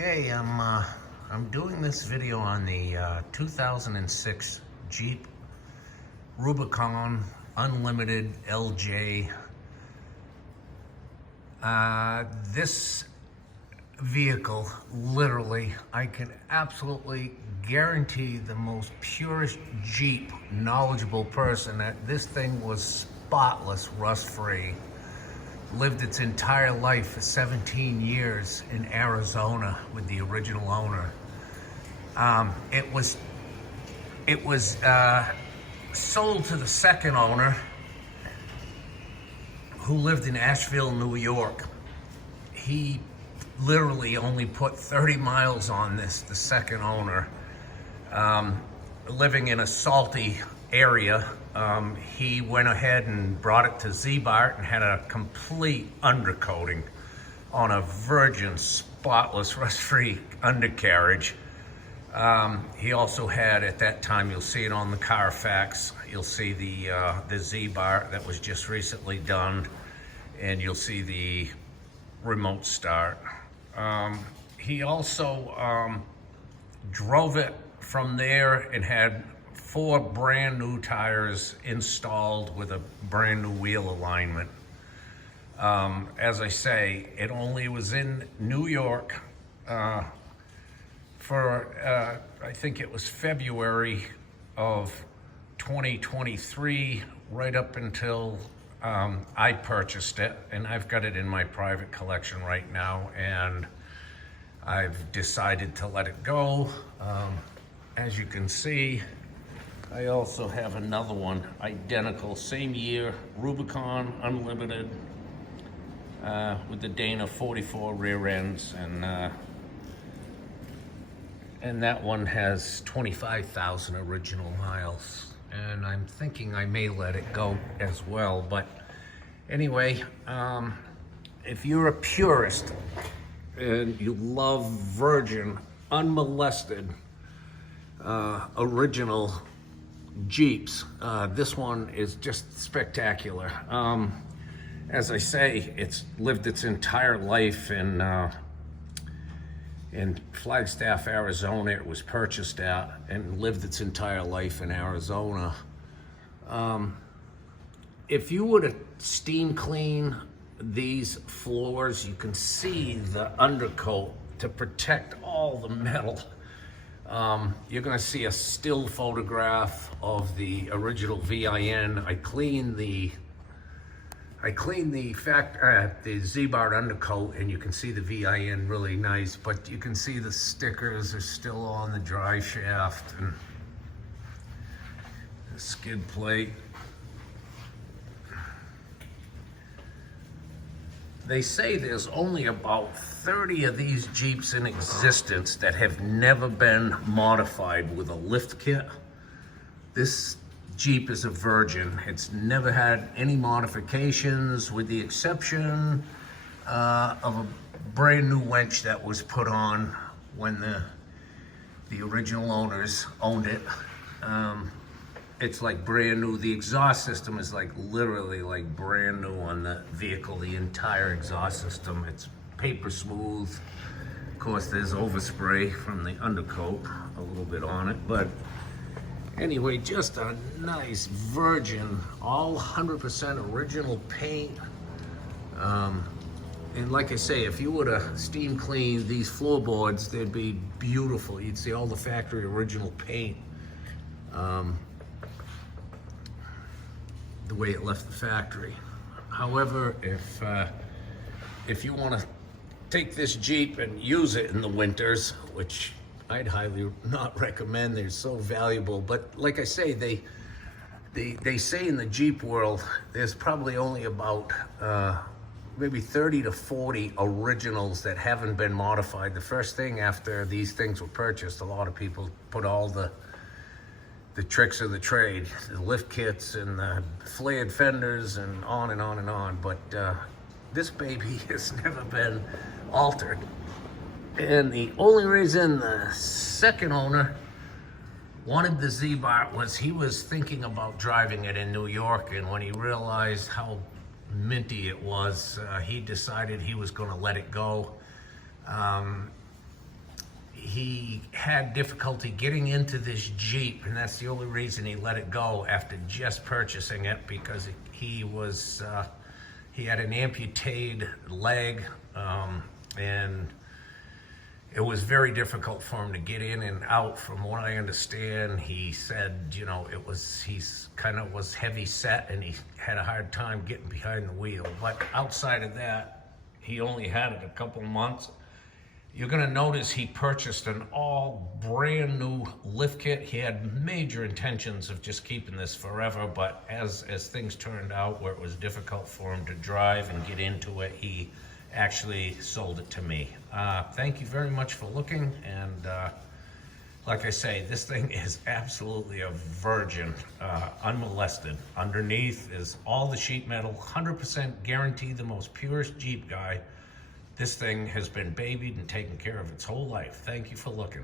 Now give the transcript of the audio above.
Okay, I'm doing this video on the 2006 Jeep Rubicon Unlimited LJ. This vehicle, literally, I can absolutely guarantee the most purest Jeep knowledgeable person that this thing was spotless, rust-free. Lived its entire life for 17 years in Arizona with the original owner. It was sold to the second owner, who lived in Asheville, New York. He literally only put 30 miles on this, the second owner. Living in a salty area, he went ahead and brought it to Jeepj and had a complete undercoating on a virgin, spotless, rust-free undercarriage. He also had, at that time, you'll see it on the Carfax, you'll see the Jeepj that was just recently done, and you'll see the remote start. He also drove it from there and had 4 brand new tires installed with a brand new wheel alignment. As I say, it only was in New York for, I think it was February of 2023, right up until I purchased it, and I've got it in my private collection right now, and I've decided to let it go. As you can see, I also have another one, identical, same year, Rubicon Unlimited, with the Dana 44 rear ends, and that one has 25,000 original miles. And I'm thinking I may let it go as well. But anyway, if you're a purist and you love virgin, unmolested, original Jeeps, this one is just spectacular. As I say, it's lived its entire life in Flagstaff, Arizona. It was purchased at and lived its entire life in Arizona. If you were to steam clean these floors, you can see the undercoat to protect all the metal. You're gonna see a still photograph of the original VIN. I cleaned the Jeepj undercoat, and you can see the VIN really nice, but you can see the stickers are still on the drive shaft and the skid plate. They say there's only about 30 of these Jeeps in existence that have never been modified with a lift kit. This Jeep is a virgin. It's never had any modifications, with the exception of a brand new winch that was put on when the original owners owned it. It's like brand new. The exhaust system is like literally like brand new on the vehicle, the entire exhaust system. It's paper smooth. Of course, there's overspray from the undercoat, a little bit on it, but anyway, just a nice virgin, all 100% original paint. And like I say, if you were to steam clean these floorboards, they'd be beautiful. You'd see all the factory original paint, the way it left the factory. However, if you want to take this Jeep and use it in the winters, which I'd highly not recommend, they're so valuable. But like I say, they say in the Jeep world, there's probably only about maybe 30 to 40 originals that haven't been modified. The first thing after these things were purchased, a lot of people put all the tricks of the trade, the lift kits and the flared fenders and on and on and on. But this baby has never been altered. And the only reason the second owner wanted the Jeepj was he was thinking about driving it in New York, and when he realized how minty it was, he decided he was going to let it go. he had difficulty getting into this Jeep, and that's the only reason he let it go after just purchasing it, because he had an amputated leg, and it was very difficult for him to get in and out. From what I understand, he said, he's kind of was heavy set and he had a hard time getting behind the wheel. But outside of that, he only had it a couple months. You're gonna notice he purchased an all brand new lift kit. He had major intentions of just keeping this forever, but as things turned out, where it was difficult for him to drive and get into it, he actually sold it to me. Thank you very much for looking, and like I say, this thing is absolutely a virgin, unmolested. Underneath is all the sheet metal, 100% guaranteed, the most purest Jeep guy. This thing has been babied and taken care of its whole life. Thank you for looking.